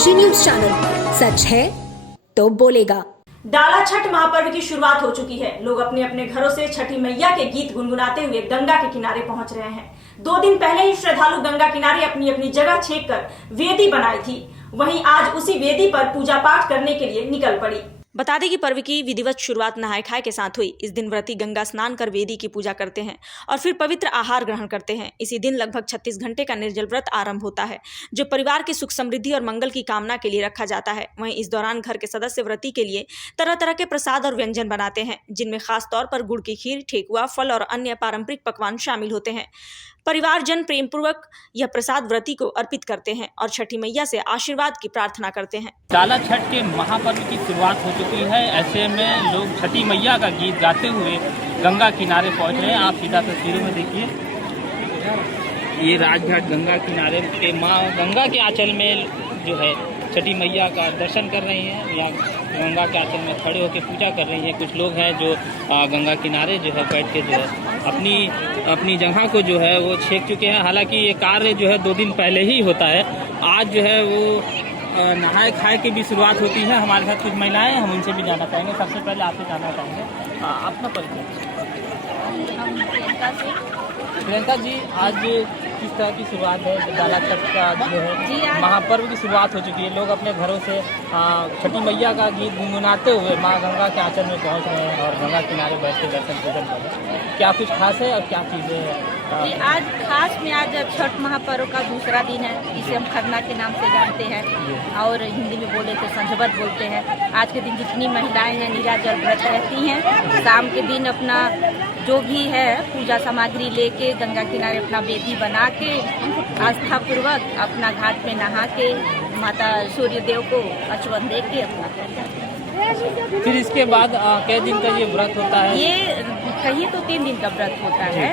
Kashi news channel, सच है तो बोलेगा। डाला छठ महापर्व की शुरुआत हो चुकी है। लोग अपने अपने घरों से छठी मैया के गीत गुनगुनाते हुए गंगा के किनारे पहुंच रहे हैं। 2 दिन पहले ही श्रद्धालु गंगा किनारे अपनी अपनी जगह छेक कर वेदी बनाई थी। वहीं आज उसी वेदी पर पूजा पाठ करने के लिए निकल पड़ी। बता दें कि पर्व की विधिवत शुरुआत नहाय खाए के साथ हुई। इस दिन व्रती गंगा स्नान कर वेदी की पूजा करते हैं और फिर पवित्र आहार ग्रहण करते हैं। इसी दिन लगभग 36 घंटे का निर्जल व्रत आरंभ होता है, जो परिवार की सुख समृद्धि और मंगल की कामना के लिए रखा जाता है। वहीं इस दौरान घर के सदस्य व्रती के लिए तरह तरह के प्रसाद और व्यंजन बनाते हैं, जिनमें खास तौर पर गुड़ की खीर, ठेकुआ, फल और अन्य पारंपरिक पकवान शामिल होते हैं। परिवारजन प्रेम पूर्वक यह प्रसाद व्रती को अर्पित करते हैं और छठी मैया से आशीर्वाद की प्रार्थना करते हैं। डाला छठ के महापर्व की शुरुआत हो चुकी है। ऐसे में लोग छठी मैया का गीत गाते हुए गंगा किनारे पहुंच रहे हैं। आप सीधा तस्वीरों में देखिए, ये राजघाट गंगा किनारे पे माँ गंगा के आंचल में जो है छठी मैया का दर्शन कर रही हैं। या गंगा के आंचल में खड़े होकर पूजा कर रही हैं। कुछ लोग हैं जो गंगा किनारे जो है बैठ के जो है अपनी जगह को जो है वो छेक चुके हैं। हालांकि ये कार्य जो है 2 दिन पहले ही होता है। आज जो है वो नहाए खाए की भी शुरुआत होती है। हमारे साथ कुछ महिलाएं, हम उनसे भी जानना चाहेंगे। सबसे पहले आपसे जानना चाहेंगे अपना परिचय। प्रियंका जी, आज किस तरह की शुरुआत है? डाला छठ का जो है महापर्व की शुरुआत हो चुकी है। लोग अपने घरों से छठी मैया का गीत गुनगुनाते हुए माँ गंगा के आंचल में पहुँच रहे हैं और गंगा किनारे बैठ के दर्शन पूजन कर रहे हैं। क्या कुछ खास है और क्या चीज़ें हैं? आज खास में आज छठ महापर्व का दूसरा दिन है, जिसे हम खरना के नाम से जानते हैं और हिंदी में बोले तो संझबत बोलते हैं। आज के दिन जितनी महिलाएं हैं निराजल व्रत रहती हैं। शाम के दिन अपना जो भी है पूजा सामग्री लेके गंगा किनारे अपना वेदी बना के आस्था पूर्वक अपना घाट में नहा के माता सूर्य देव को अचवन दे के अपना फिर इसके बाद कई दिन का ये व्रत होता है? ये कहीं तो 3 दिन का व्रत होता है।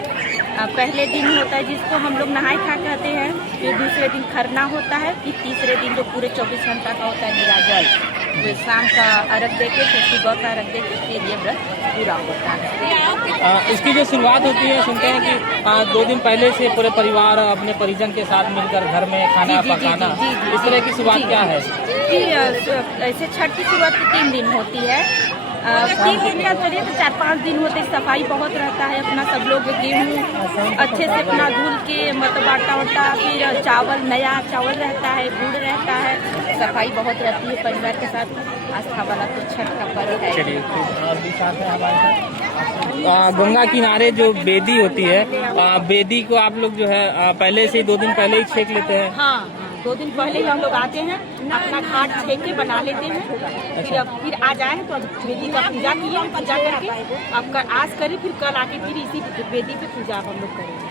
पहले दिन होता है जिसको हम लोग नहाय खा कहते हैं, फिर दूसरे दिन खरना होता है, फिर तीसरे दिन जो पूरे 24 घंटा का होता है निराजल, फिर शाम का अर्घ देके फिर सुबह का अर्घ देके फिर ये व्रत पूरा होता है। इसकी जो शुरुआत होती है, सुनते हैं कि 2 दिन पहले से पूरे परिवार अपने परिजन के साथ मिलकर घर में खाना पकाना, इस तरह की शुरुआत क्या है? ऐसे छठ की शुरुआत 3 दिन होती है। 3 दिन का चलिए तो 4-5 दिन होते। सफाई बहुत रहता है। अपना सब लोग गेहूँ अच्छे से अपना धुल के मतलब आटा वाटा, फिर चावल नया चावल रहता है, गुड़ रहता है। सफाई बहुत रहती है। परिवार के साथ आस्था वाला तो छठ का पर्व है। चलिए, और भी साथ है हमारे साथ गंगा किनारे जो बेदी होती है, बेदी को आप लोग जो है पहले से 2 दिन पहले ही छेक लेते हैं? हाँ, 2 दिन पहले ही हम लोग आते हैं, अपना घाट छेक के बना लेते हैं। फिर आ जाए तो वेदी का पूजा किए, पूजा करके अब आज करें, फिर कल आके फिर इसी वेदी पे पूजा हम लोग करेंगे।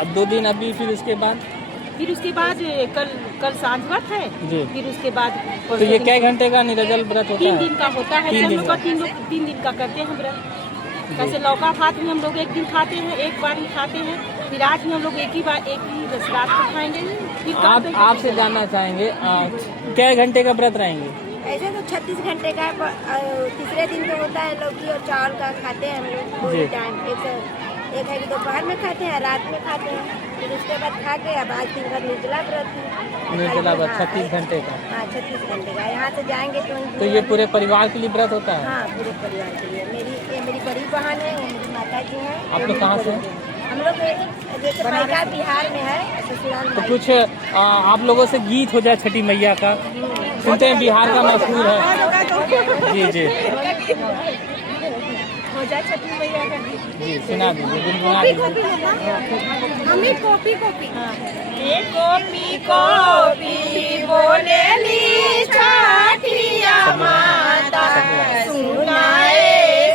अब 2 दिन अभी, फिर उसके बाद कल सांझवत है जी। फिर उसके बाद तो ये क्या घंटे का निराजल व्रत होता है? 3 दिन का होता है। 3 दिन का 3 दिन का करते हैं हम व्रत। कैसे लौका भात भी हम लोग 1 दिन खाते हैं, एक बार ही खाते हैं। फिर आज भी हम लोग एक ही रात को खाएंगे। फिर आपसे जानना चाहेंगे क्या घंटे का व्रत रहेंगे? ऐसे तो 36 घंटे का। तीसरे दिन तो होता है लौकी और चावल का खाते हैं हम लोग 2 टाइम। एक है कि दोपहर में खाते हैं, रात में खाते हैं। फिर उसके बाद खा के अब आज दिन भर निर्जला व्रत है। निर्जला व्रत 36 घंटे का? हाँ, 36 घंटे का। यहाँ से जाएंगे तो ये पूरे परिवार के लिए व्रत होता है? हाँ, पूरे परिवार के लिए। मेरी बड़ी बहन है, मेरी माता जी हैं। आप लोग कहाँ से? हम लोग जैसे पैका बिहार में है, ससुराल। तो कुछ आप लोगों से गीत हो जाए छठी मैया का, सुनते हैं बिहार का मशहूर है। जी जी, हो जाए छठी मैया का जी, सुना दीजिए, गुनगुना दीजिए। हमें कॉपी बोलेली छठिया माता सुनाए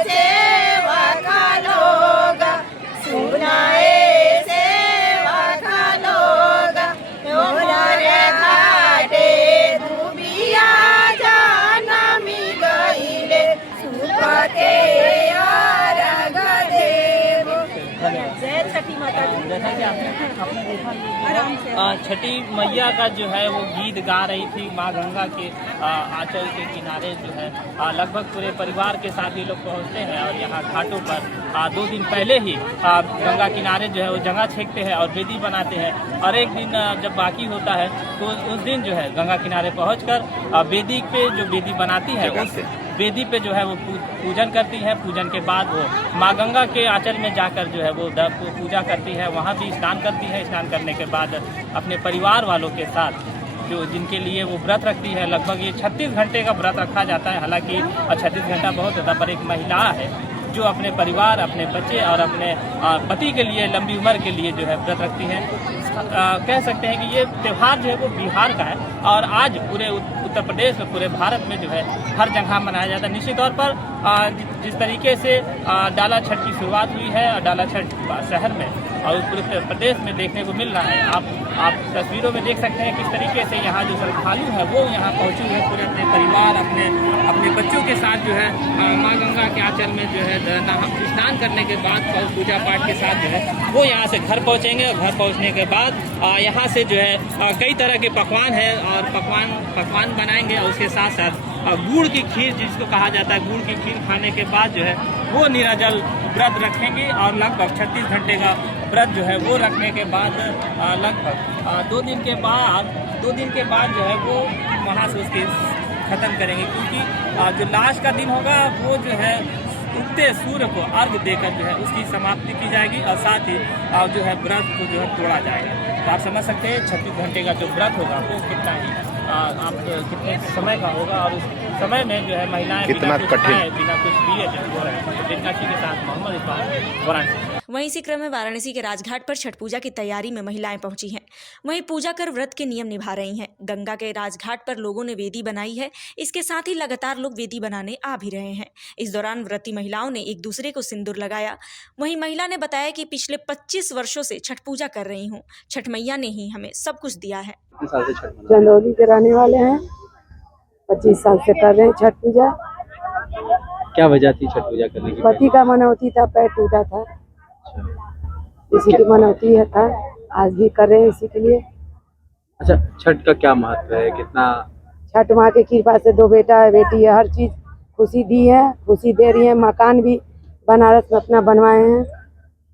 सेवक लोग, सुनाए सेवक लोग, मोरे घाटे दुबिया जनमी गईले सुख के अर्घ देव। छठी माता की। जैसा कि आपने देखा आराम से। छठी मैया का जो है वो गीत गा रही थी माँ गंगा के आंचल के किनारे जो है लगभग पूरे परिवार के साथ ये लोग पहुँचते हैं और यहाँ घाटों पर 2 दिन पहले ही गंगा किनारे जो है वो जगह छेकते हैं और वेदी बनाते हैं और एक दिन जब बाकी होता है तो उस दिन जो है गंगा किनारे पहुँचकर वेदी पे जो वेदी बनाती है उस वेदी पे जो है वो पूजन करती है। पूजन के बाद वो माँ गंगा के आंचल में जाकर जो है वो पूजा करती है, वहाँ भी स्नान करती है। स्नान करने के बाद अपने परिवार वालों के साथ जो जिनके लिए वो व्रत रखती है, लगभग ये 36 घंटे का व्रत रखा जाता है। हालांकि 36 घंटा बहुत होता, पर एक महिला है जो अपने परिवार, अपने बच्चे और अपने पति के लिए लंबी उम्र के लिए जो है व्रत रखती है। कह सकते हैं कि ये त्यौहार जो है वो बिहार का है और आज पूरे उत्तर प्रदेश में, पूरे भारत में जो है हर जगह मनाया जाता है। निश्चित तौर पर जिस तरीके से डाला छठ की शुरुआत हुई है डाला छठ शहर में और पूरे उत्तर प्रदेश में देखने को मिल रहा है। आप तस्वीरों में देख सकते हैं किस तरीके से यहाँ जो श्रद्धालु है वो यहाँ पहुँचे हुए पूरे अपने परिवार, अपने बच्चों के साथ जो है माँ गंगा के आंचल में जो है स्नान करने के बाद पूजा पाठ के साथ जो है वो यहाँ से घर पहुँचेंगे और घर पहुँचने के बाद यहाँ से जो है कई तरह के पकवान है और पकवान बनाएंगे और उसके साथ साथ गुड़ की खीर जिसको कहा जाता है, गुड़ की खीर खाने के बाद जो है वो निराजल व्रत रखेंगे और लगभग 36 घंटे का व्रत जो है वो रखने के बाद लगभग 2 दिन के बाद जो है वो वहाँ से उसके ख़त्म करेंगे, क्योंकि जो लास्ट का दिन होगा वो जो है उगते सूर्य को अर्घ देकर जो है उसकी समाप्ति की जाएगी और साथ ही जो है व्रत को जो है तोड़ा जाएगा। तो आप समझ सकते हैं 36 घंटे का जो व्रत होगा वो कितना ही कितने समय का होगा और उस समय में जो है महिलाएं कितना कठिन, बिना कुछ पिए जो वो है। दिनकाशी के साथ मोहम्मद इकबाल, वाराणसी। वहीं इसी क्रम में वाराणसी के राजघाट पर छठ पूजा की तैयारी में महिलाएं पहुंची हैं। वहीं पूजा कर व्रत के नियम निभा रही हैं। गंगा के राजघाट पर लोगों ने वेदी बनाई है। इसके साथ ही लगातार लोग वेदी बनाने आ भी रहे हैं। इस दौरान व्रती महिलाओं ने एक दूसरे को सिंदूर लगाया। वहीं महिला ने बताया कि पिछले 25 वर्षों से छठ पूजा कर रही हूँ। छठ मैया ने ही हमें सब कुछ दिया है। चंदौली के रहने वाले हैं, 25 साल से कर रहे हैं छठ पूजा। क्या वजह थी छठ पूजा करने की? पति का मनौती था, पैर टूटा था, इसी की मनौती है था, आज भी कर रहे हैं इसी के लिए। अच्छा, छठ का क्या महत्व है? कितना? छठ माँ की कृपा से 2 बेटा है, बेटी है, हर चीज खुशी दी है, खुशी दे रही है। मकान भी बनारस में अपना बनवाए हैं,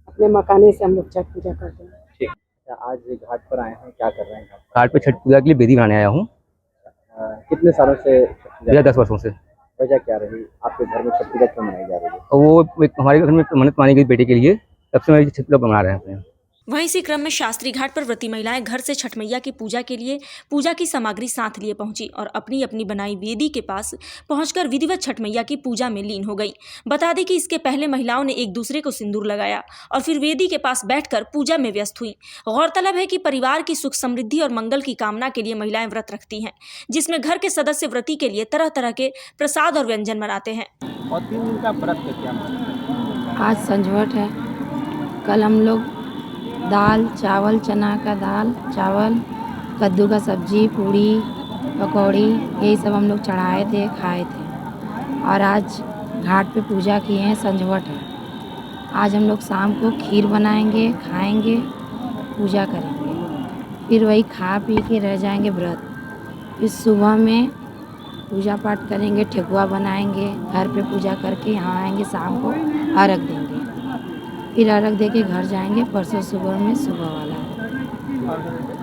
अपने मकाने से हम लोग छठ पूजा करते हैं। ठीक। आज घाट पर आए हैं, क्या कर रहे हैं? घाट पे छठ पूजा के लिए वेदी बनाने आया हूँ। कितने सालों से? 10 वर्षों से। वजह क्या रही? आपके घर में छठ पूजा क्यों मनाई जा रही है? वो हमारे घर में मन्नत मानी गई बेटे के लिए, तब से मैं छठ पूजा बना रहे हैं। वहीं इसी क्रम में शास्त्री घाट पर व्रती महिलाएं घर से छठ मैया की पूजा के लिए पूजा की सामग्री साथ लिए पहुंची और अपनी अपनी बनाई वेदी के पास पहुंचकर विधिवत छठ मैया की पूजा में लीन हो गई। बता दें कि इसके पहले महिलाओं ने एक दूसरे को सिंदूर लगाया और फिर वेदी के पास बैठकर पूजा में व्यस्त हुई। गौरतलब है कि परिवार की सुख समृद्धि और मंगल की कामना के लिए महिलाएं व्रत रखती हैं, जिसमें घर के सदस्य व्रती के लिए तरह तरह के प्रसाद और व्यंजन बनाते हैं। और 3 दिन का व्रत का क्या? आज संजवट है। कल हम लोग दाल चावल, चना का दाल चावल, कद्दू का सब्जी, पूड़ी पकौड़ी, यही सब हम लोग चढ़ाए थे, खाए थे। और आज घाट पे पूजा किए हैं, संजवट है। आज हम लोग शाम को खीर बनाएंगे, खाएंगे, पूजा करेंगे, फिर वही खा पी के रह जाएंगे व्रत। फिर सुबह में पूजा पाठ करेंगे, ठेकुआ बनाएंगे, घर पे पूजा करके यहाँ आएंगे, शाम को अर्घ देंगे, फिर अर्घ दे के घर जाएंगे। परसों सुबह में सुबह वाला है।